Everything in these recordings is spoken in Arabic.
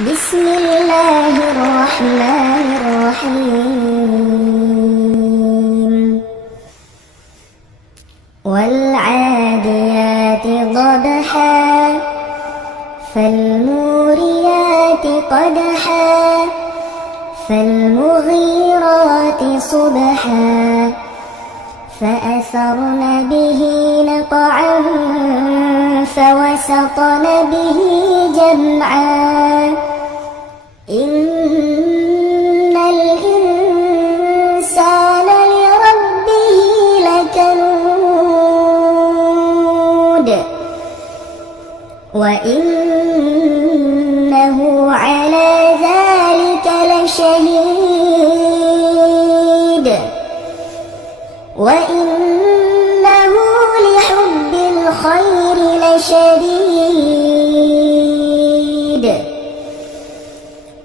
بسم الله الرحمن الرحيم والعاديات ضبحا فالموريات قدحا فالمغيرات صبحا فأثرن به نقعا فوسطن به جمعا إن الإنسان لربه لكنود وإنه على ذلك لشهيد وإنه لحب الخير لشديد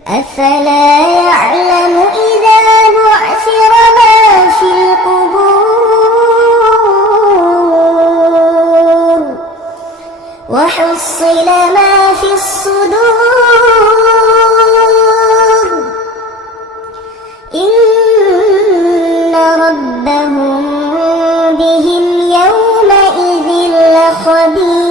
أفلا يعلم إذا بعثر ما في القبور وحصل ما في الصدور إن ربهم بهم يومئذ لخبير